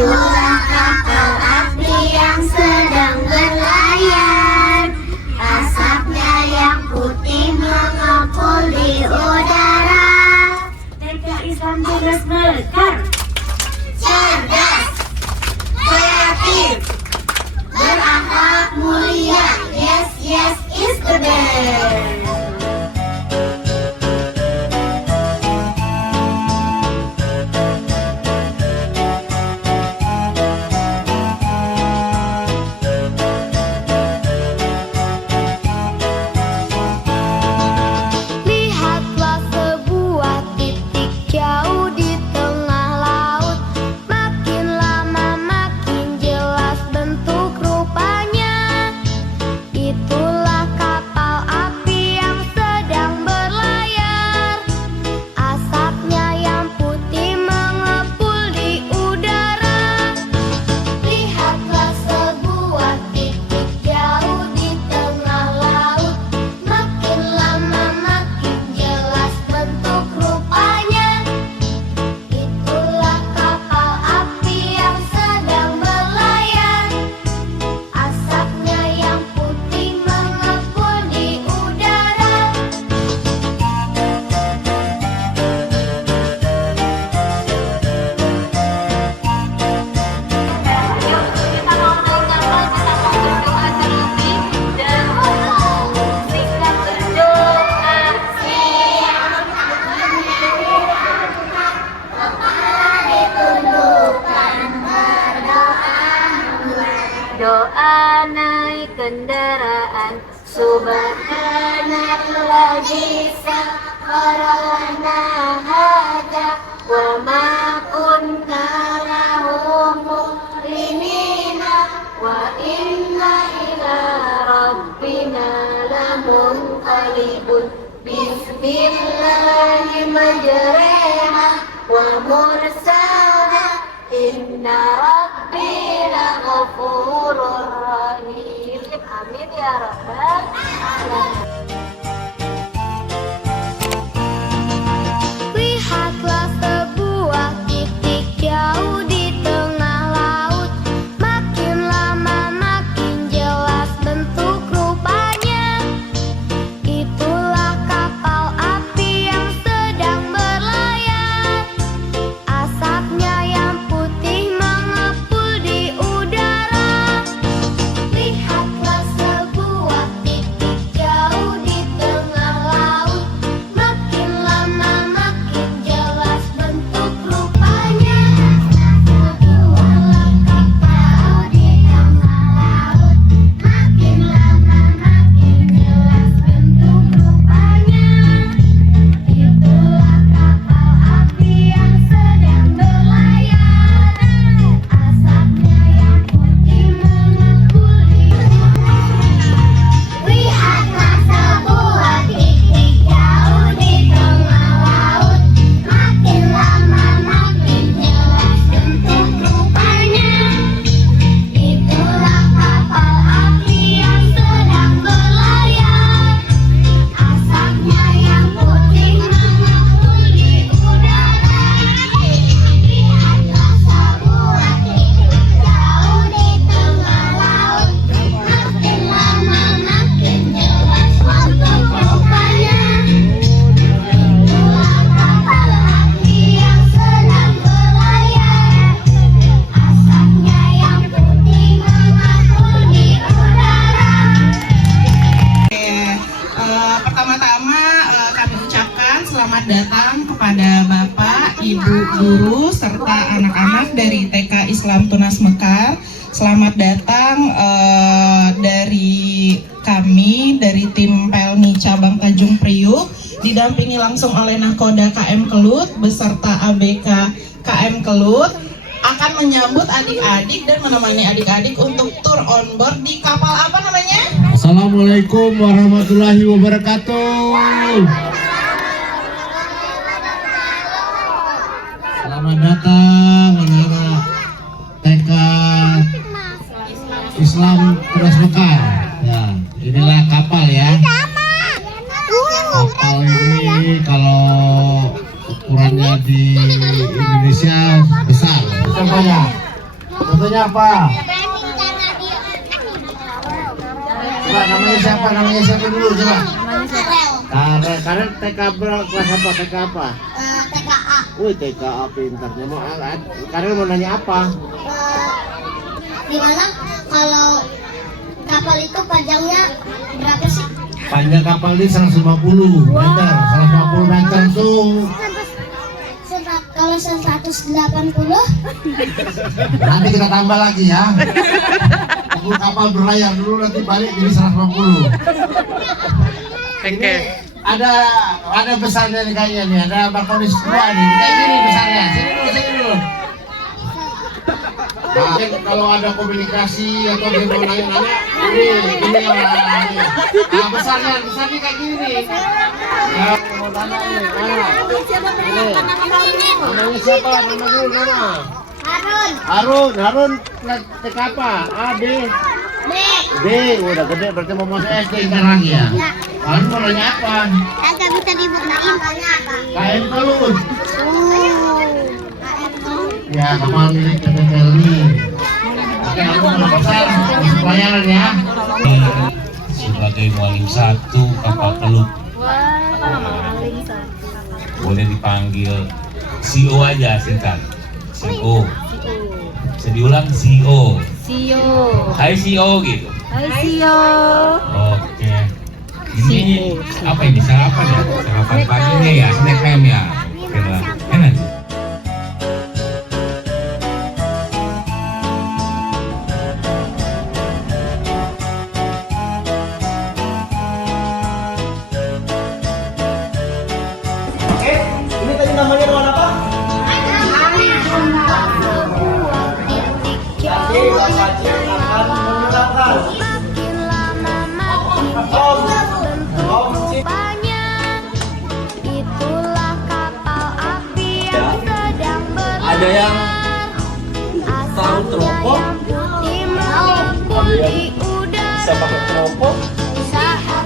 Itulah kapal api yang sedang berlayar. Asapnya yang putih mengepul di udara. TK Islam Tunas Mekar. Cerdas, kreatif, berakhlak mulia. Yes, yes is the best. Doa naik kendaraan, subhanallah sakharana hada wa ma kunna lahu muqrinina wa inna ila rabbina lamunqalibun. Bismillahi majreha wa mursaha inna rabbi laghafurur rahim. Amin ya rabbal alamin. Lihatlah sebuah titik jauh di tengah laut. Makin lama makin jelas bentuk rupanya. Itulah kapal api yang sedang berlayar. Asapnya yang putih mengepul di udara. Lihatlah sebuah titik jauh di tengah laut. Makin lama makin jelas bentuk rupanya. Itulah kapal di tengah laut. Makin lama makin jelas bentuk rupanya. Itulah kapal api yang sedang berlayar. Asapnya yang putih mengepul di udara. Lihatlah sebuah titik jauh di tengah laut. Makin lama makin jelas bentuk rupanya. Itulah kapal api yang sedang berlayar. Asapnya yang putih mengepul di udara. Lihatlah sebuah titik jauh di tengah laut. Makin lama makin jelas bentuk rupanya. Itulah kapal api yang sedang berlayar. Asapnya yang putih mengepul di udara. Pertama-tama kami ucapkan selamat datang kepada Bapak, Ibu guru, serta anak-anak dari TK Islam Tunas Mekar. Selamat datang dari kami, dari tim Pelni Cabang Tanjung Priuk, didampingi langsung oleh Nakoda KM Kelut beserta ABK KM Kelut, akan menyambut adik-adik dan menemani adik-adik untuk tour on board di kapal apa namanya? Assalamualaikum warahmatullahi wabarakatuh. Selamat datang anak-anak TK Islam Tunas Mekar. Ya, inilah kapal ya. Kapal ini kalau ukurannya di Indonesia besar. Contohnya Satunya apa? Coba namanya siapa? Namanya siapa dulu coba? Karel TK berapa? Kelas apa? TK apa? TKA. Wih TKA pintarnya. Karel mau nanya apa? Gimana kalau kapal itu panjangnya berapa sih? Panjang kapal ini 150 meter. 150 meter tuh. Kalau 180? Nanti kita tambah lagi ya. Tunggu kapal berlayar dulu nanti balik jadi 150. Ini ada besarnya nih kayaknya nih. Ada balkonis dua nih. Kayak gini besarnya. Sini dulu. Nah, kalau ada komunikasi atau dia mau nanya-nanya, ini nah, besarnya kayak gini nih. Nah, mau tanya nih. Namanya siapa? Nama dulu nama. Harun. TK apa? A, B. B. Udah gede berarti mau masuk SD ntar lagi ya. Harun mau nanya apa? Agak bisa dibukain apa? KM Telur. Ya, kapal milik PT Pelni. Oke, aku mau besar pelayanan ya. Sebagai mualim satu kapal teluk. Boleh dipanggil CEO aja singkat. CEO. Bisa diulang CEO. Hai CEO gitu. Oke. Ini apa ini sarapan ya? Sarapan paginya ya, snack time ya. Oke lah. Enak. Ini tadi namanya ruangan apa? Itulah kapal api yang sedang Ada yang taruh teropong, putih mengepul di udara. bisa pakai teropong. Saat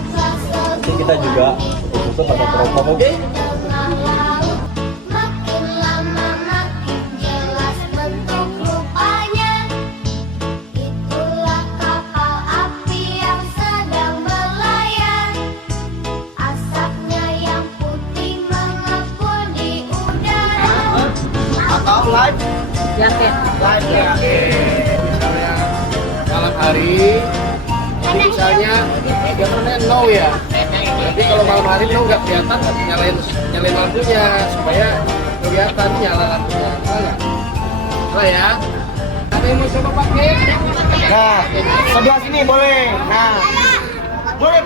Nanti kita juga tutup pakai teropong, oke? makin lama makin jelas bentuk rupanya. Itulah kapal api yang sedang berlayar. Asapnya yang putih mengepul di udara. Atau live jaket. Misalnya malam hari, misalnya jangan no ya. Tapi kalau malam hari no nggak kelihatan, nyalain lampunya supaya kelihatan nyala lampunya. Salah ya. Ada yang mau coba pakai? Nah, sebelah sini boleh. Nah, boleh.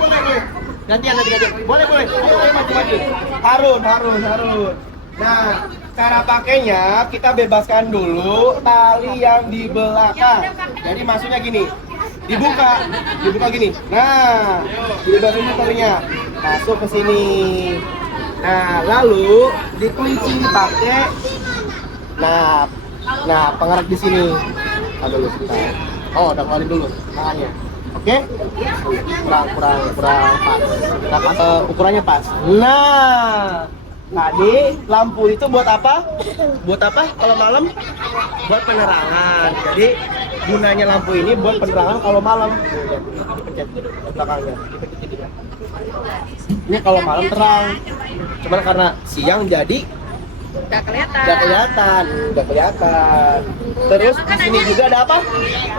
Nanti ada tiga. Boleh. Ayo maju. Harun. Nah, cara pakainya kita bebaskan dulu tali yang di belakang. Jadi maksudnya gini, dibuka gini. Nah, dibebasin talinya, masuk ke sini. Nah, lalu dikunci pakai. Nah, pengerak di sini. Ambil dulu sebentar. Oh, udah keluarin dulu tangannya. Oke? Kurang pas. Kita pas ukurannya pas. Nah, tadi lampu itu buat apa? Kalau malam? Buat penerangan. Jadi gunanya lampu ini buat penerangan kalau malam. Dipencet belakangnya. Ini kalau malam terang. Cuman karena siang jadi nggak kelihatan. Terus di sini juga ada apa?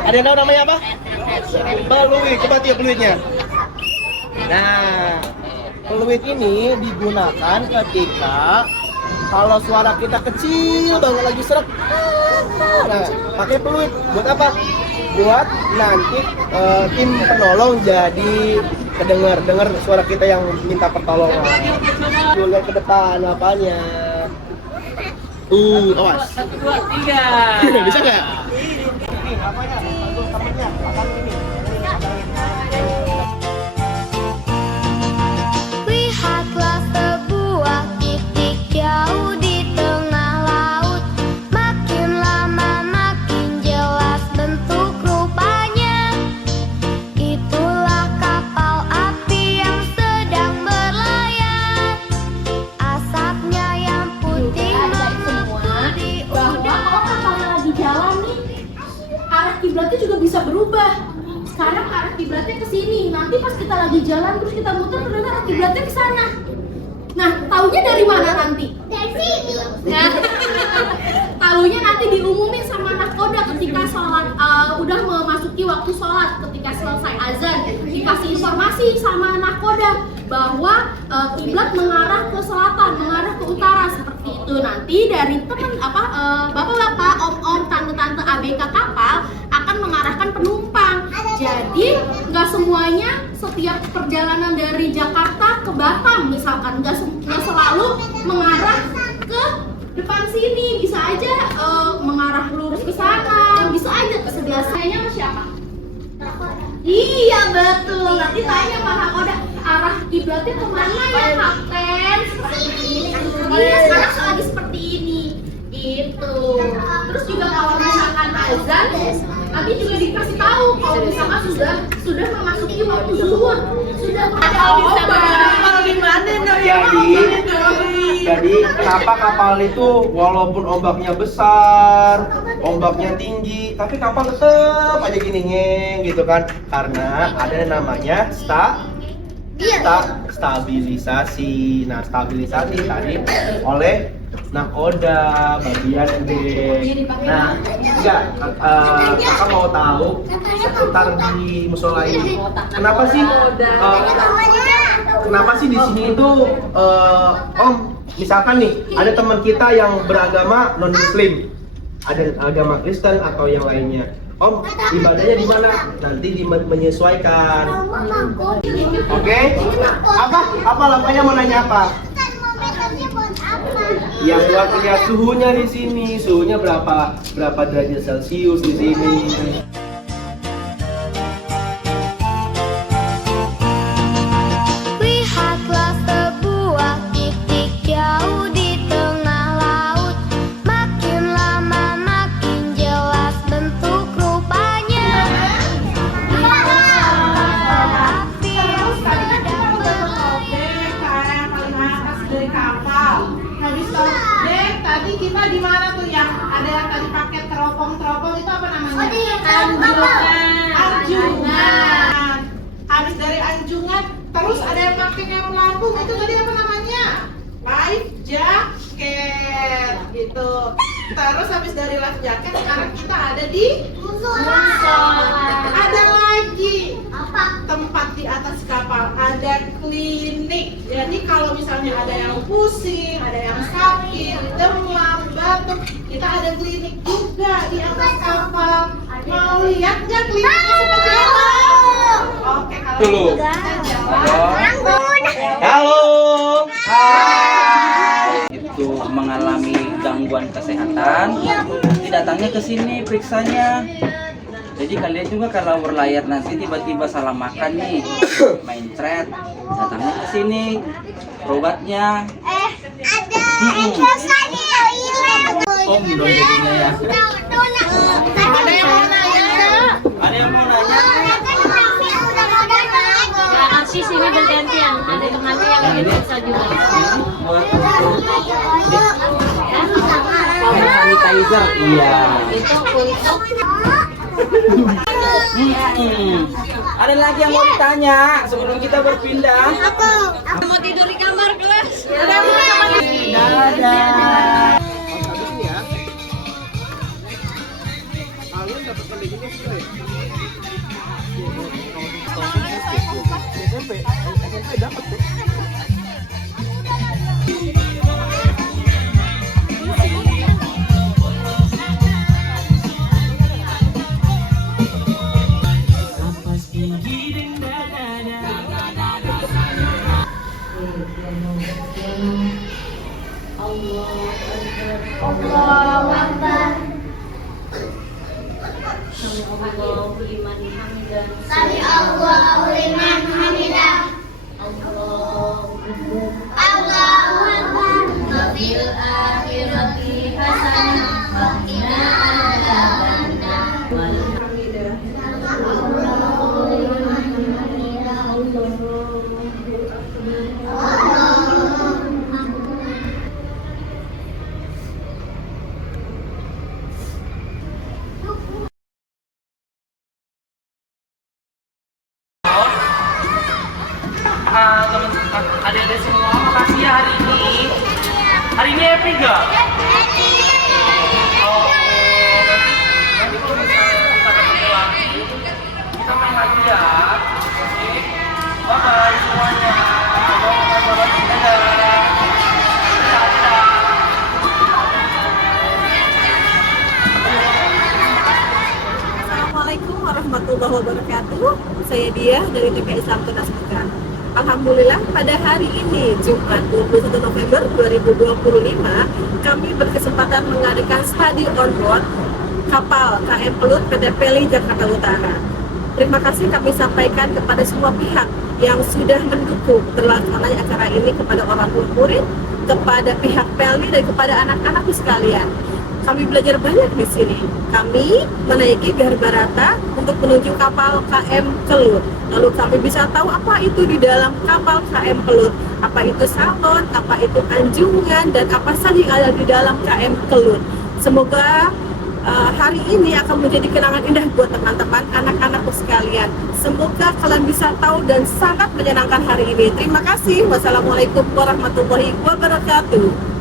Ada yang tahu namanya apa? Peluit. Coba tiup peluitnya. Nah, peluit ini digunakan ketika kalau suara kita kecil banget lagi serak. Nah, pakai peluit buat apa? Buat nanti tim penolong jadi dengar suara kita yang minta pertolongan. Lihat ke depan apanya. Awas. 1, 2, 3. Bisa nggak? Lihatlah sebuah titik jauh di tengah laut. Makin lama makin jelas bentuk rupanya. Itulah kapal api yang sedang berlayar. Asapnya yang putih mengepul di udara. Kalau lagi jalan nih, berubah. Sekarang arah kiblatnya ke sini. Nanti pas kita lagi jalan terus kita muter ternyata arah kiblatnya ke sana. Nah, taunya dari mana nanti? Dari sini. Nah, taunya nanti diumumin sama nahkoda ketika sholat, udah memasuki waktu sholat, ketika selesai azan dikasih informasi sama nahkoda bahwa kiblat mengarah ke selatan, mengarah ke utara seperti itu. Nanti dari teman bapak-bapak, om-om, tante-tante ABK kapal akan mengarahkan penumpang. Jadi nggak semuanya setiap perjalanan dari Jakarta ke Batam misalkan nggak selalu mengarah ke depan sini, bisa aja mengarah lurus ke sana, bisa aja ke sebelah sayanya sama siapa? Iya betul. Nanti tanya Pak Nakoda arah kiblatnya kemana ya Kapten? Seperti ini. Iya sekarang lagi seperti ini. Gitu. Terus juga kalau misalkan azan, nanti juga dikasih tahu kalau misalkan sudah memasuki waktu zuhur, sudah ada Kalau di mana Jadi kenapa kapal itu walaupun ombaknya besar, ombaknya tinggi, tapi kapal tetap aja gini ngeng gitu kan? Karena ada yang namanya stabilisasi. Nah, stabilisasi tadi oleh nakoda bagian D. Nah, enggak, kakak mau tahu seputar di musola ini. Kenapa sih di sini itu Om, misalkan nih ada teman kita yang beragama non muslim, ada agama Kristen atau yang lainnya. Om, ibadahnya di mana? Nanti menyesuaikan. Oke? Apa lapanya mau nanya apa? Yang buat lihat suhunya di sini, suhunya berapa derajat Celcius di sini. Lihatlah sebuah titik jauh di tengah laut. Makin lama makin jelas bentuk rupanya. Api yang sedang dari kapal. Habis dek, tadi kita di mana tuh yang ada yang tadi pakai teropong itu apa namanya? Anjungan. Habis dari anjungan, terus ada yang pakai kayak lambung itu tadi apa namanya? Life jacket gitu. Terus habis dari life jacket sekarang kita ada di musola. Ada lagi tempat di atas kapal, ada klinik. Jadi kalau misalnya ada yang pusing, ada yang sakit, demam, batuk, kita ada klinik juga di atas kapal. Mau lihat nggak kliniknya seperti apa? Oke, kalau Dulu. kita jalan. Halo. Hai. Itu mengalami gangguan kesehatan, nanti datangnya ke sini periksanya. Jadi kalian juga kalau berlayar nanti tiba-tiba salah makan nih, main thread, datangnya ke sini, berobatnya. Om dong jadinya ya. Ada yang mau nanya? Asis ini bergantian, ada temannya yang bisa juga. Buat hand sanitizer, iya. Itu untuk Ada lagi yang mau ditanya sebelum kita berpindah? aku mau tidur di kamar kelas. Dadah. Kalian dapat pendidikan juga ya? SMP dapat tuh. adik-adik semua, makasih ya hari ini. Hari ini happy gak? Oke, nanti kalau misalnya kita ketemu lagi, kita main lagi ya. Oke, bye-bye semuanya. Bye-bye, dadah. Assalamualaikum warahmatullahi wabarakatuh. Saya Dia dari TK Islam Tunas Mekar. Alhamdulillah pada hari ini Jumat 21 November 2025 kami berkesempatan mengadakan study on board kapal KM Kelut PT Peli Jakarta Utara. Terima kasih kami sampaikan kepada semua pihak yang sudah mendukung terlaksananya acara ini, kepada orang tua murid, kepada pihak Peli dan kepada anak-anakku sekalian. Kami belajar banyak di sini. Kami menaiki Garbarata untuk menuju kapal KM Kelut. Lalu kami bisa tahu apa itu di dalam kapal KM Kelut, apa itu salon, apa itu anjungan, dan apa saja yang ada di dalam KM Kelut. Semoga hari ini akan menjadi kenangan indah buat teman-teman, anak-anakku sekalian. Semoga kalian bisa tahu dan sangat menyenangkan hari ini. Terima kasih. Wassalamualaikum warahmatullahi wabarakatuh.